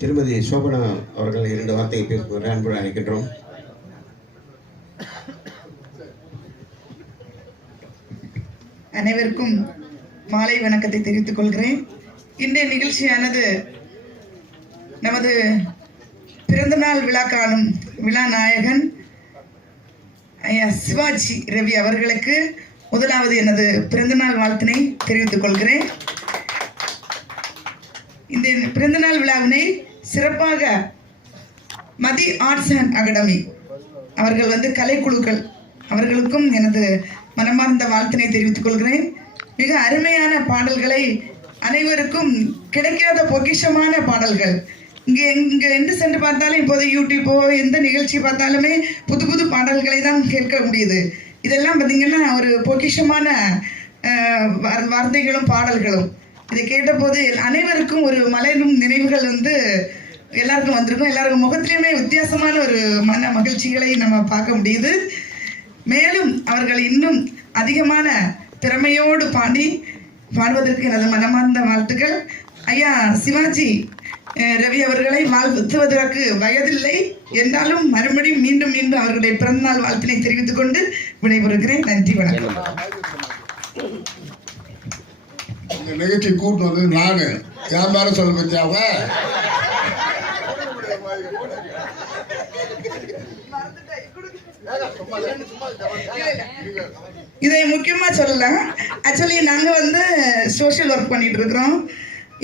திருமதி சோபனா அவர்கள் 2 வார்த்தையை பேசுகிற அன்புடன் அழைக்கின்றோம். அனைவருக்கும் மாலை வணக்கத்தை தெரிவித்துக் கொள்கிறேன். இன்றைய நிகழ்ச்சியானது நமது பிறந்தநாள் விழா காணும் விழா நாயகன் ஐயா சிவாஜி ரவி அவர்களுக்கு முதலாவது எனது பிறந்தநாள் வாழ்த்தினை தெரிவித்துக் கொள்கிறேன். இந்த பிறந்தநாள் விழாவினை சிறப்பாக மதி ஆர்ட்ஸ் அண்ட் அகாடமி அவர்கள் கலைக்குழுக்கள் அவர்களுக்கும் எனது மனமார்ந்த வாழ்த்தினை தெரிவித்துக் கொள்கிறேன். மிக அருமையான பாடல்களை, அனைவருக்கும் கிடைக்காத பொக்கிஷமான பாடல்கள். இங்கே எங்கு சென்று பார்த்தாலும் இப்போது யூடியூப்போ எந்த நிகழ்ச்சி பார்த்தாலுமே புது புது பாடல்களை தான் கேட்க முடியுது. இதெல்லாம் பார்த்தீங்கன்னா ஒரு பொக்கிஷமான வார்த்தைகளும் பாடல்களும். இதை கேட்டபோது அனைவருக்கும் ஒரு மலரும் நினைவுகள் எல்லாருக்கும் வந்திருக்கும். எல்லாருக்கும் முகத்திலையுமே வித்தியாசமான ஒரு மன மகிழ்ச்சிகளை நம்ம பார்க்க முடியுது. மேலும் அவர்கள் இன்னும் அதிகமான திறமையோடு பாடுவதற்கு எனது மனமார்ந்த வாழ்த்துக்கள். ஐயா சிவாஜி ரவி அவர்களை வாழ்த்துவதற்கு வயதில்லை என்றாலும் மறுபடியும் மீண்டும் மீண்டும் அவர்களுடைய பிறந்தநாள் வாழ்த்தினை தெரிவித்துக் கொண்டு விடைபெறுகிறேன். நன்றி, வணக்கம். இந்த நிகழ்ச்சி கூட்டு வந்து நானு என் மேல சொல்ல பத்தியாவ இதை முக்கியமா சொல்லலாம். ஆக்சுவலி நாங்க சோஷியல் ஒர்க் பண்ணிட்டு இருக்கிறோம்.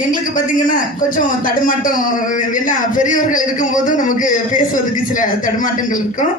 எங்களுக்கு பார்த்தீங்கன்னா கொஞ்சம் தடுமாட்டம், என்ன பெரியவர்கள் இருக்கும்போதும் நமக்கு பேசுவதற்கு சில தடுமாட்டங்கள் இருக்கும்.